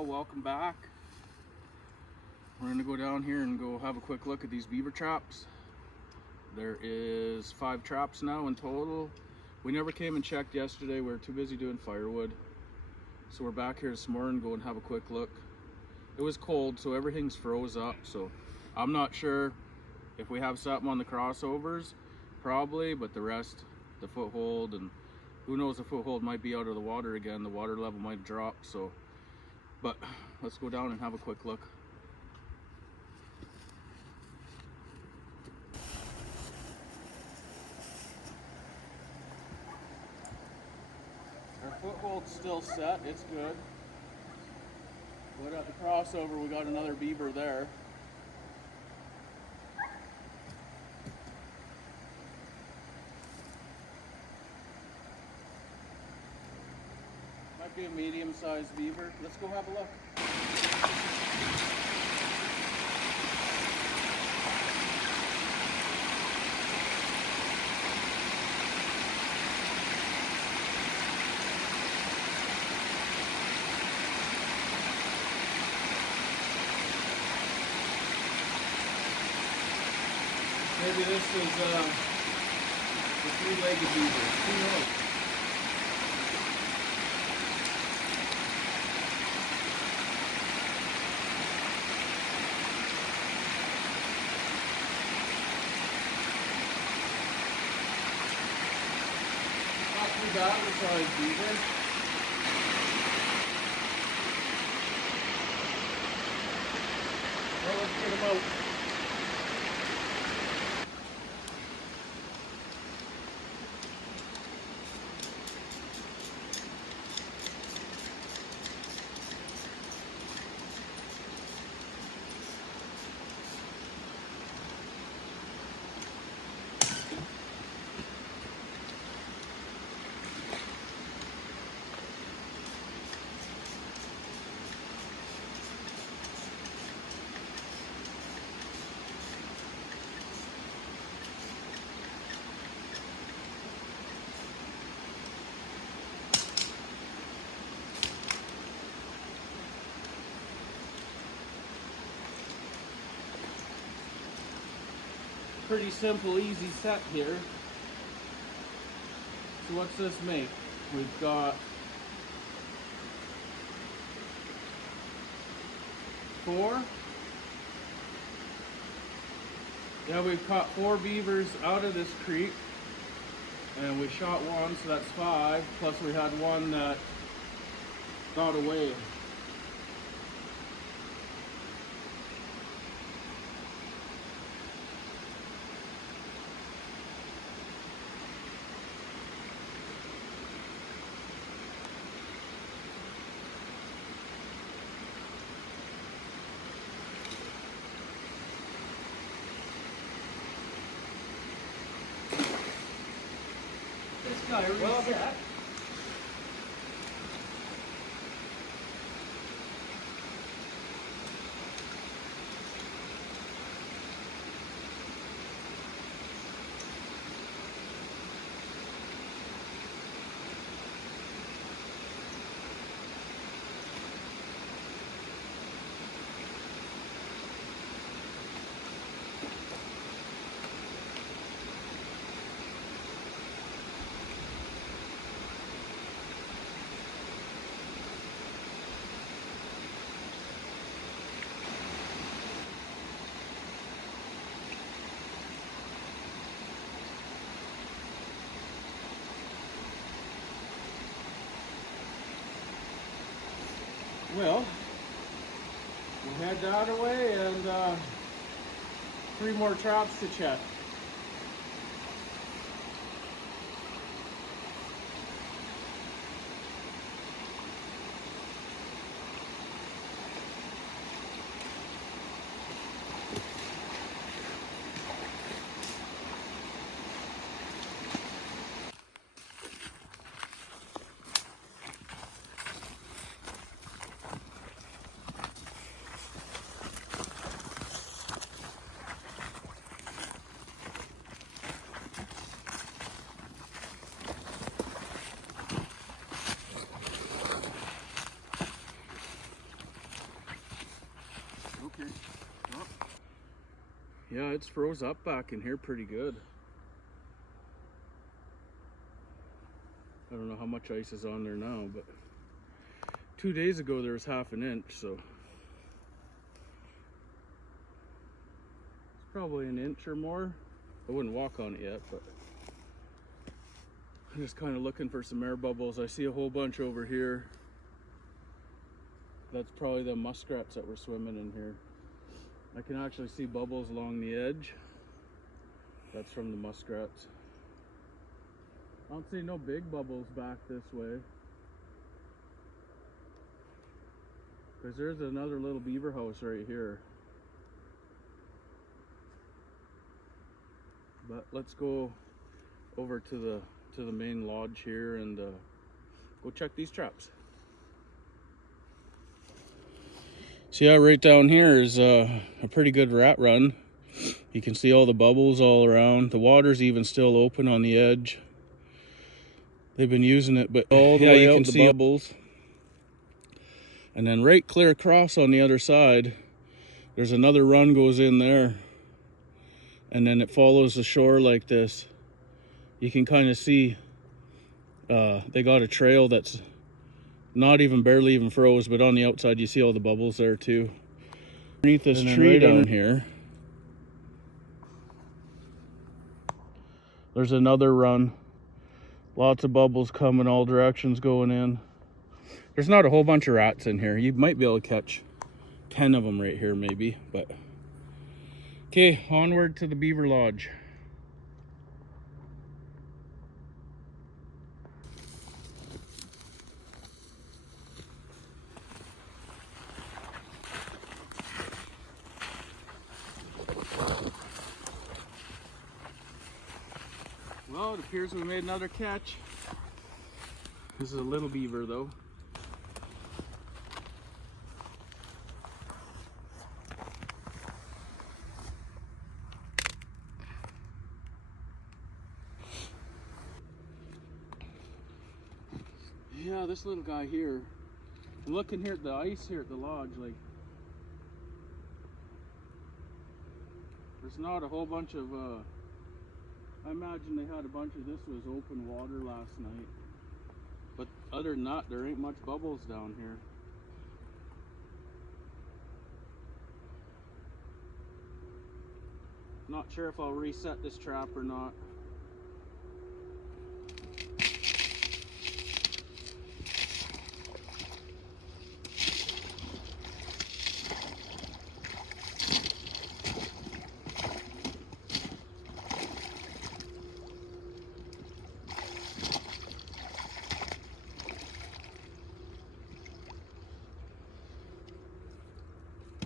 Well, welcome back. We're gonna go down here and go have a quick look at these beaver traps. There is 5 traps now in total. We never came and checked yesterday. We were too busy doing firewood. So we're back here this morning, go and have a quick look. It was cold, so everything's froze up. So I'm not sure if we have something on the crossovers, probably, but the rest, the foothold, and who knows, the foothold might be out of the water again. The water level might drop, so. But let's go down and have a quick look. Our foothold's still set, it's good. But at the crossover, we got another beaver there. Might be a medium-sized beaver. Let's go have a look. Maybe this is the 3-legged beaver. Who knows? Not too bad for size beaver. Well, let's get him out. Pretty simple, easy set here. So what's this make? We've got 4. Yeah, we've caught 4 beavers out of this creek, and we shot 1, so that's 5. Plus we had 1 that got away. This guy reset. Well, we'll head that away and 3 more traps to check. Yeah, it's froze up back in here pretty good. I don't know how much ice is on there now, but 2 days ago there was half an inch, so it's probably an inch or more. I wouldn't walk on it yet, but I'm just kind of looking for some air bubbles. I see a whole bunch over here. That's probably the muskrats that were swimming in here. I can actually see bubbles along the edge. That's from the muskrats. I don't see no big bubbles back this way. Because there's another little beaver house right here. But let's go over to the main lodge here and go check these traps. So yeah, right down here is a pretty good rat run. You can see all the bubbles all around. The water's even still open on the edge. They've been using it, but all the way out the bubbles. And then right clear across on the other side, there's another run goes in there. And then it follows the shore like this. You can kind of see they got a trail that's not even barely even froze, but on the outside you see all the bubbles there too. Underneath this tree down here, there's another run. Lots of bubbles coming all directions going in. There's not a whole bunch of rats in here. You might be able to catch 10 of them right here maybe, but okay, onward to the beaver lodge. Well, it appears we made another catch. This is a little beaver though. Yeah, this little guy here. I'm looking here at the ice here at the lodge, like there's not a whole bunch of I imagine they had a bunch of this was open water last night. But other than that, there ain't much bubbles down here. Not sure if I'll reset this trap or not.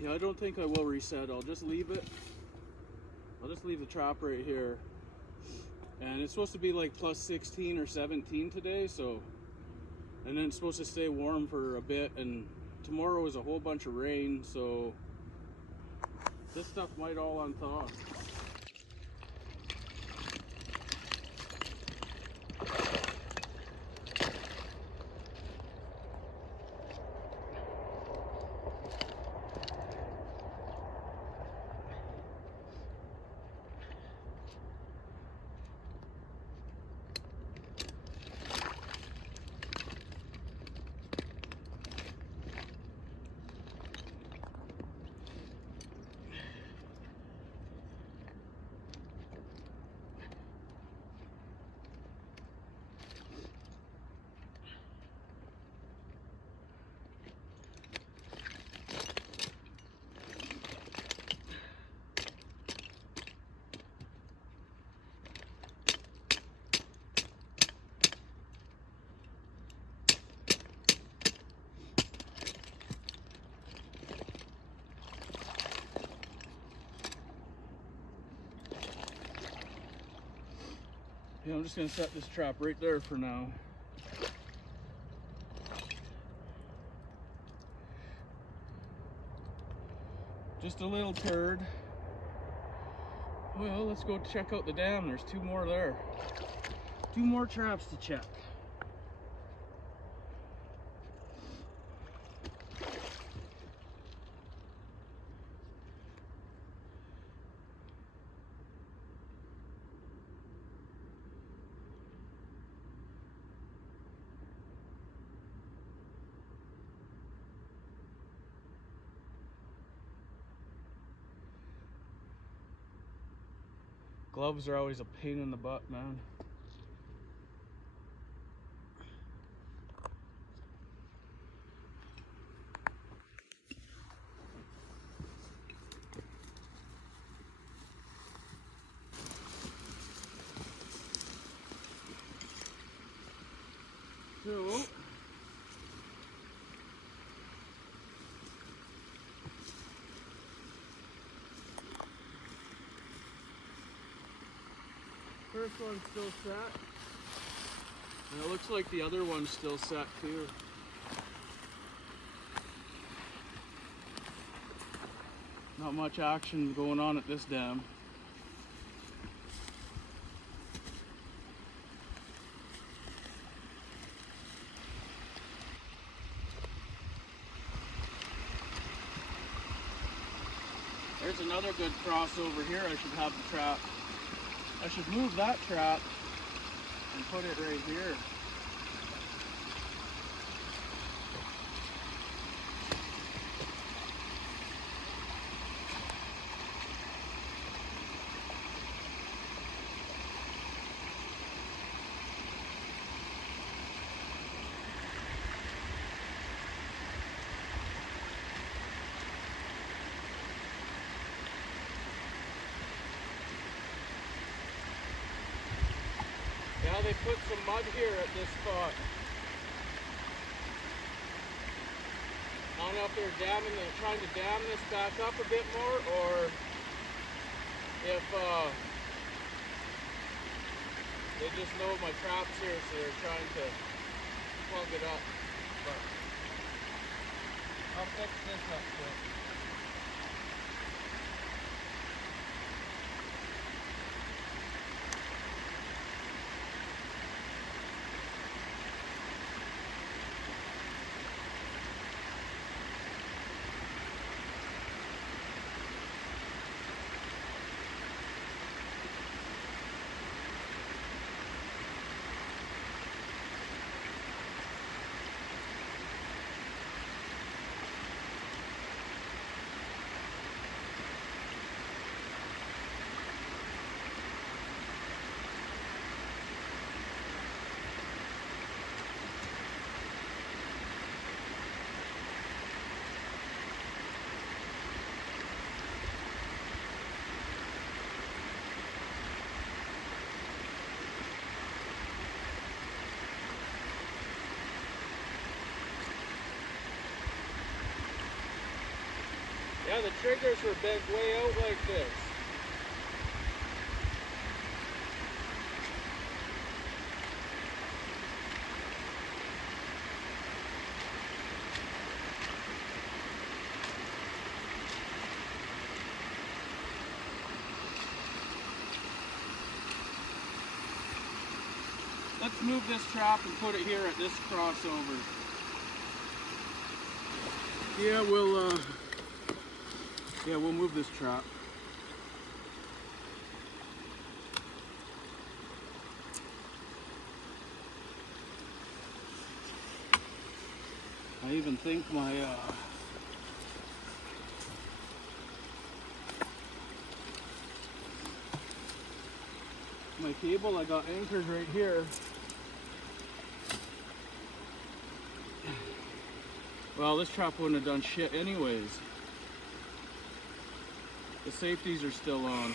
Yeah, I don't think I will reset. I'll just leave it. I'll just leave the trap right here. And it's supposed to be like plus 16 or 17 today, so. And then it's supposed to stay warm for a bit, and tomorrow is a whole bunch of rain, so this stuff might all unthaw. Yeah, I'm just gonna set this trap right there for now. Just a little turd. Well, let's go check out the dam. There's 2 more there. 2 more traps to check. Gloves are always a pain in the butt, man. So, first one's still set, and it looks like the other one's still set too. Not much action going on at this dam. There's another good crossover here. I should have the trap. I should move that trap and put it right here. Yeah, they put some mud here at this spot. I don't know if they're trying to dam this back up a bit more, or if they just know my trap's here, so they're trying to plug it up. But I'll fix this up quick. Yeah, the triggers were bent way out like this. Let's move this trap and put it here at this crossover. Yeah, we'll move this trap. I even think my cable I got anchored right here. Well, this trap wouldn't have done shit anyways. The safeties are still on.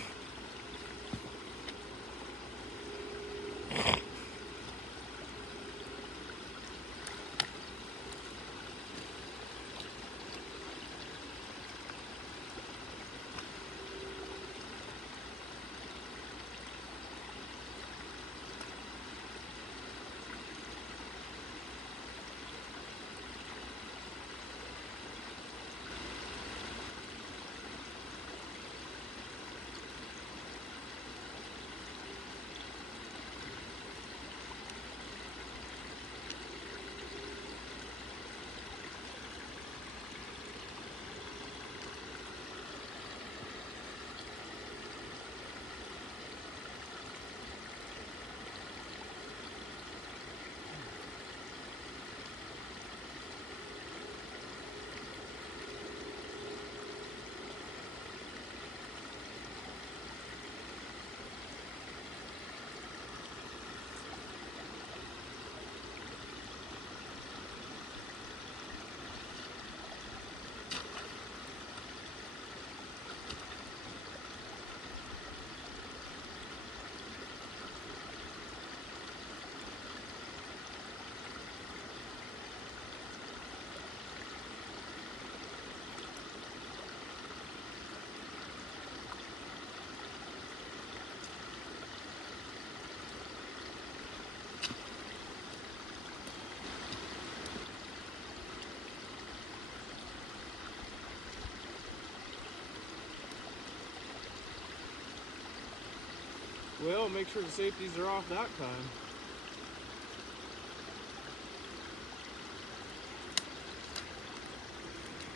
Well, make sure the safeties are off that time.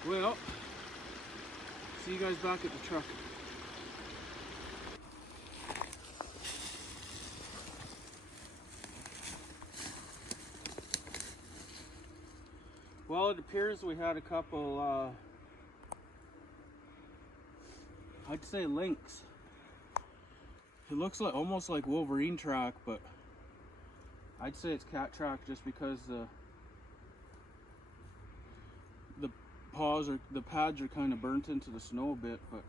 Well, see you guys back at the truck. Well, it appears we had a couple, I'd say lynx. It looks like almost like Wolverine track, but I'd say it's cat track just because the pads are kind of burnt into the snow a bit, but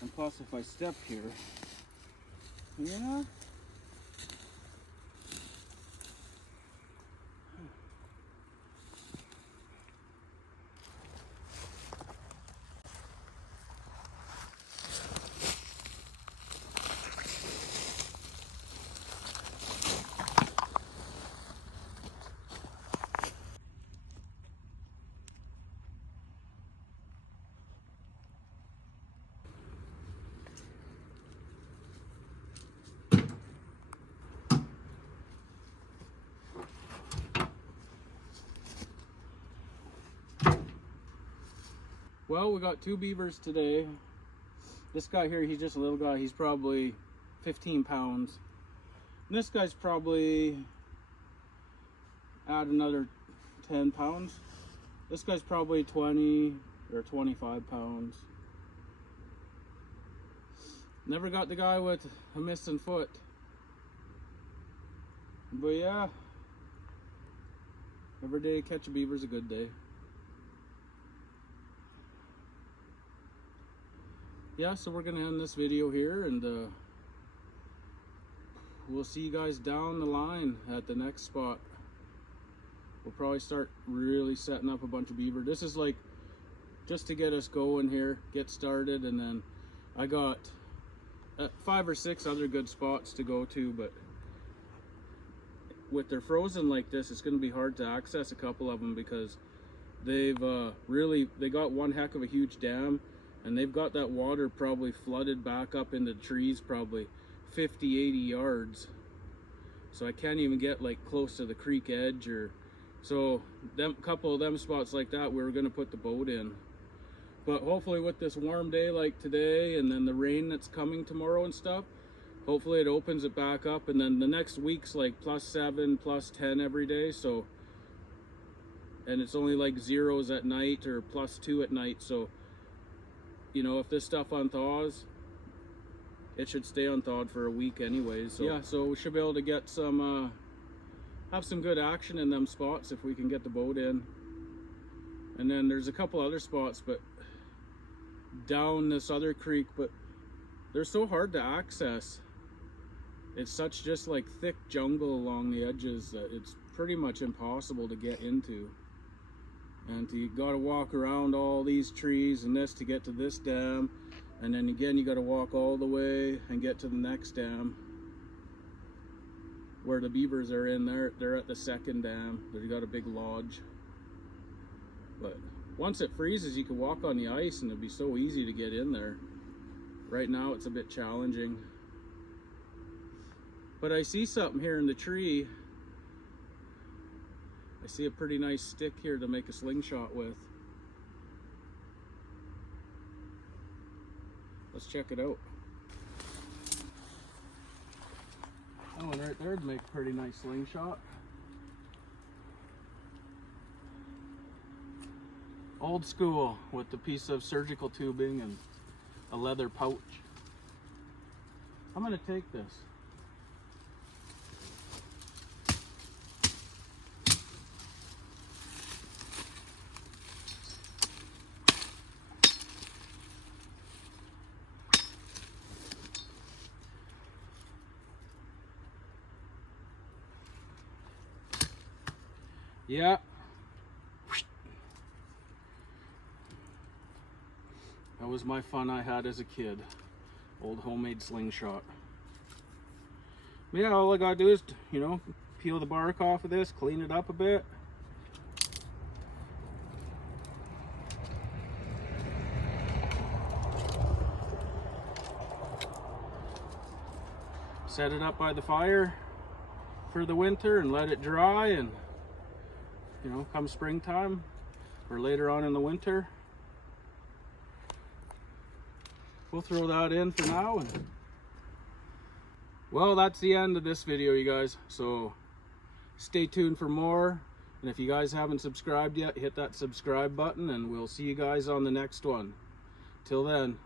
and plus if I step here, yeah. Well, we got 2 beavers today. This guy here, he's just a little guy. He's probably 15 pounds. And this guy's probably add another 10 pounds. This guy's probably 20 or 25 pounds. Never got the guy with a missing foot. But yeah, every day catch a beaver's a good day. Yeah, so we're gonna end this video here, and we'll see you guys down the line at the next spot. We'll probably start really setting up a bunch of beaver. This is like just to get us going here, get started, and then I got 5 or 6 other good spots to go to, but with their frozen like this, it's going to be hard to access a couple of them because they've they got one heck of a huge dam, and they've got that water probably flooded back up into the trees probably 50, 80 yards. So I can't even get like close to the creek edge, or so them couple of them spots like that we were going to put the boat in. But hopefully with this warm day like today, and then the rain that's coming tomorrow and stuff, hopefully it opens it back up, and then the next week's like +7, +10 every day. So, and it's only like zeros at night or +2 at night. So, you know, if this stuff unthaws, it should stay unthawed for a week anyways. So yeah, so we should be able to get some have some good action in them spots if we can get the boat in. And then there's a couple other spots but down this other creek, but they're so hard to access. It's such just like thick jungle along the edges that it's pretty much impossible to get into. And you gotta walk around all these trees and this to get to this dam, and then again you gotta walk all the way and get to the next dam where the beavers are in. They're at the second dam. They've got a big lodge. But once it freezes, you can walk on the ice and it'd be so easy to get in there. Right now it's a bit challenging. But I see something here in the tree. I see a pretty nice stick here to make a slingshot with. Let's check it out. That one right there would make a pretty nice slingshot. Old school with the piece of surgical tubing and a leather pouch. I'm gonna take this. Yeah. That was my fun I had as a kid. Old homemade slingshot. Yeah, all I gotta do is, you know, peel the bark off of this, clean it up a bit. set it up by the fire for the winter and let it dry, and you know, come springtime or later on in the winter, we'll throw that in for now. And well, that's the end of this video, you guys, so stay tuned for more. And if you guys haven't subscribed yet, hit that subscribe button, and we'll see you guys on the next one. Till then.